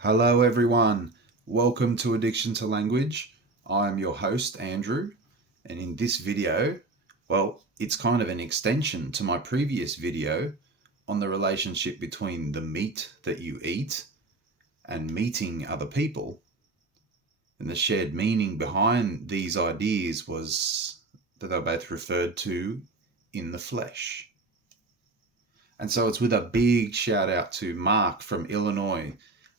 Hello, everyone. Welcome to Addiction to Language. I am your host, Andrew, and in this video, it's kind of an extension to my previous video on the relationship between the meat that you eat and meeting other people. And the shared meaning behind these ideas was that they're both referred to in the flesh. And so it's with a big shout out to Mark from Illinois,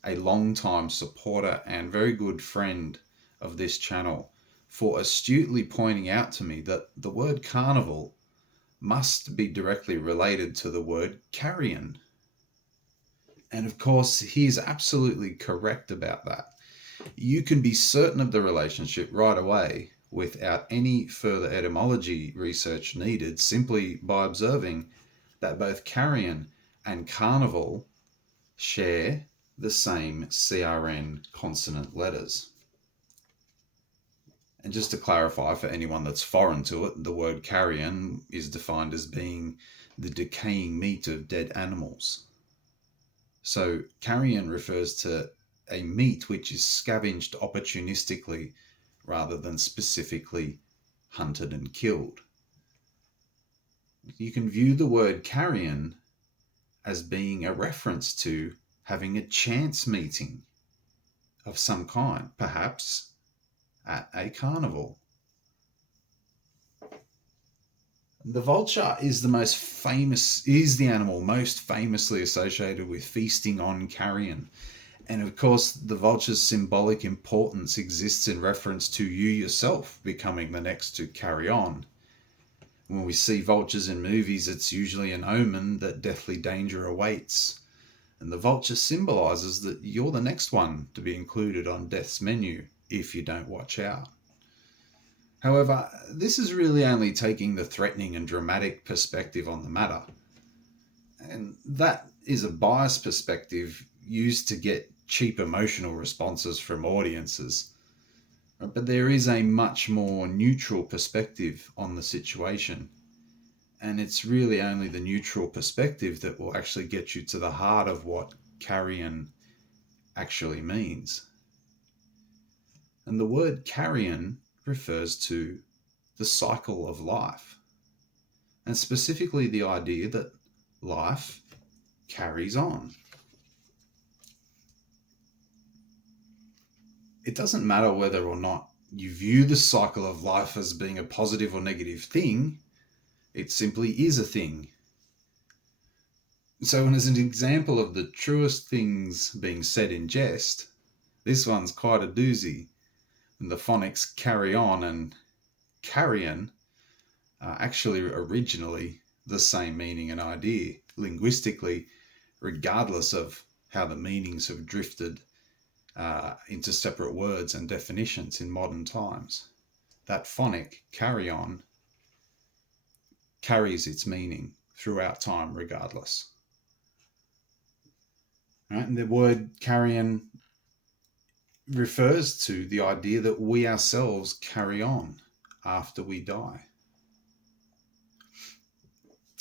a long-time supporter and very good friend of this channel, for astutely pointing out to me that the word carnival must be directly related to the word carrion. And of course, he is absolutely correct about that. You can be certain of the relationship right away without any further etymology research needed, simply by observing that both carrion and carnival share the same CRN consonant letters. And just to clarify for anyone that's foreign to it, the word carrion is defined as being the decaying meat of dead animals. So carrion refers to a meat which is scavenged opportunistically rather than specifically hunted and killed. You can view the word carrion as being a reference to having a chance meeting of some kind, perhaps at a carnival. The vulture is the animal most famously associated with feasting on carrion. And of course, the vulture's symbolic importance exists in reference to you yourself becoming the next to carry on. When we see vultures in movies, it's usually an omen that deathly danger awaits. And the vulture symbolizes that you're the next one to be included on death's menu if you don't watch out. However, this is really only taking the threatening and dramatic perspective on the matter. And that is a biased perspective used to get cheap emotional responses from audiences. But there is a much more neutral perspective on the situation. And it's really only the neutral perspective that will actually get you to the heart of what carrion actually means. And the word carrion refers to the cycle of life, and specifically the idea that life carries on. It doesn't matter whether or not you view the cycle of life as being a positive or negative thing, it simply is a thing. So, as an example of the truest things being said in jest, this one's quite a doozy. And the phonics carry on and carrion are actually originally the same meaning and idea, linguistically, regardless of how the meanings have drifted into separate words and definitions in modern times. That phonic carry on carries its meaning throughout time regardless. Right? And the word carrion refers to the idea that we ourselves carry on after we die.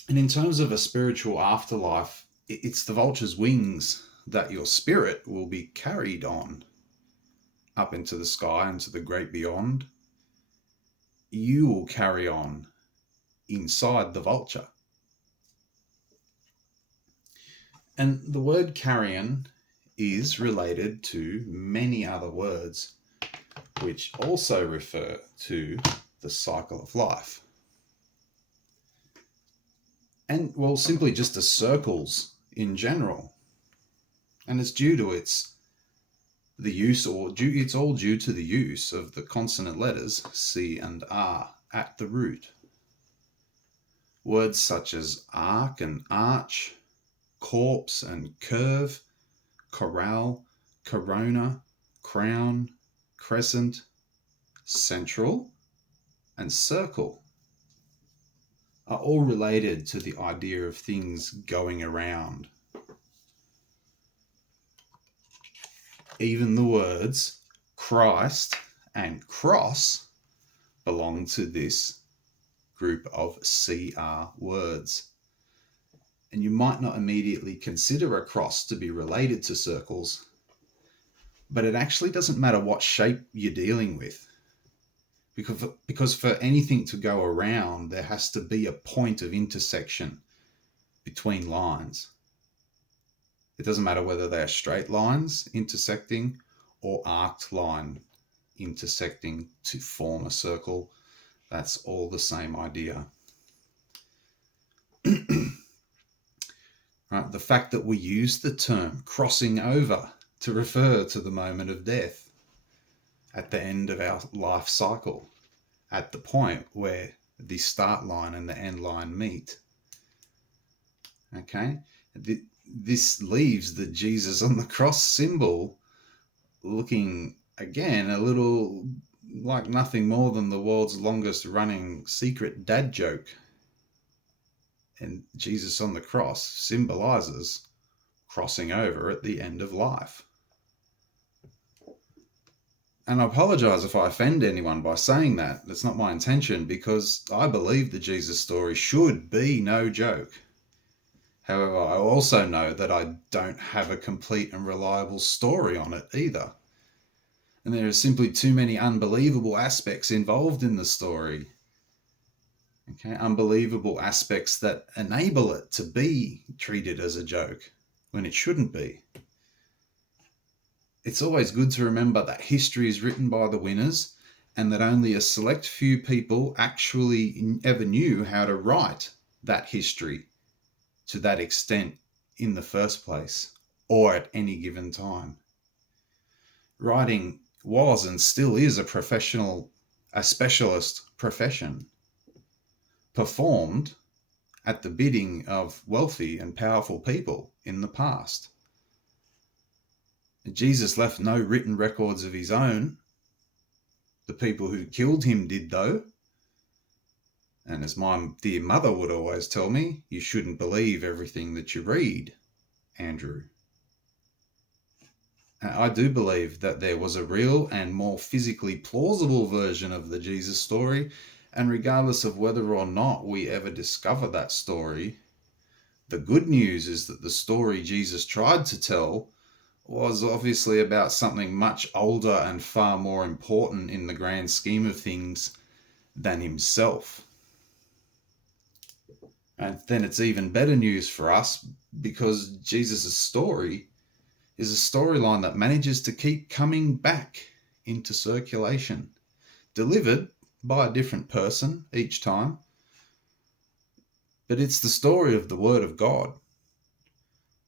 And in terms of a spiritual afterlife, it's the vulture's wings that your spirit will be carried on up into the sky and to the great beyond. You will carry on inside the vulture. And the word carrion is related to many other words which also refer to the cycle of life. And simply just to circles in general. And it's due to it's all due to the use of the consonant letters C and R at the root. Words such as arc and arch, corpse and curve, corral, corona, crown, crescent, central, and circle are all related to the idea of things going around. Even the words Christ and cross belong to this group of CR words. And you might not immediately consider a cross to be related to circles, But it actually doesn't matter what shape you're dealing with, because for anything to go around, there has to be a point of intersection between lines. It doesn't matter whether they're straight lines intersecting or arced line intersecting to form a circle. That's all the same idea. Right? The fact that we use the term crossing over to refer to the moment of death at the end of our life cycle, at the point where the start line and the end line meet. Okay? This leaves the Jesus on the cross symbol looking, again, a little like nothing more than the world's longest running secret dad joke. And Jesus on the cross symbolizes crossing over at the end of life. And I apologize if I offend anyone by saying that. That's not my intention, because I believe the Jesus story should be no joke. However, I also know that I don't have a complete and reliable story on it either. And there are simply too many unbelievable aspects involved in the story. Okay, unbelievable aspects that enable it to be treated as a joke when it shouldn't be. It's always good to remember that history is written by the winners, and that only a select few people actually ever knew how to write that history to that extent in the first place, or at any given time. Writing was and still is a specialist profession, performed at the bidding of wealthy and powerful people in the past. Jesus left no written records of his own. The people who killed him did, though. And as my dear mother would always tell me, you shouldn't believe everything that you read, Andrew. I do believe that there was a real and more physically plausible version of the Jesus story, and regardless of whether or not we ever discover that story, the good news is that the story Jesus tried to tell was obviously about something much older and far more important in the grand scheme of things than himself. And then it's even better news for us, because Jesus' story is a storyline that manages to keep coming back into circulation, delivered by a different person each time. But it's the story of the Word of God.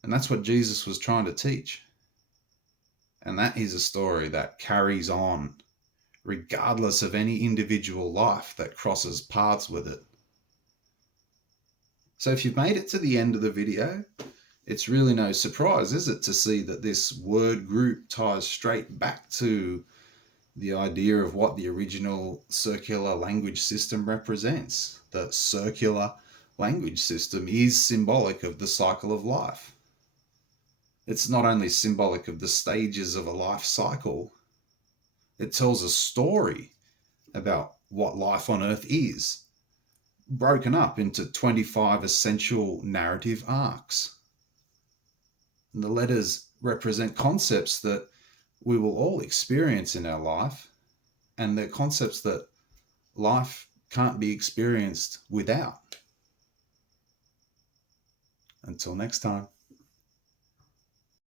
And that's what Jesus was trying to teach. And that is a story that carries on, regardless of any individual life that crosses paths with it. So if you've made it to the end of the video, it's really no surprise, is it, to see that this word group ties straight back to the idea of what the original circular language system represents. The circular language system is symbolic of the cycle of life. It's not only symbolic of the stages of a life cycle, it tells a story about what life on Earth is, broken up into 25 essential narrative arcs. And the letters represent concepts that we will all experience in our life, and they're concepts that life can't be experienced without. Until next time.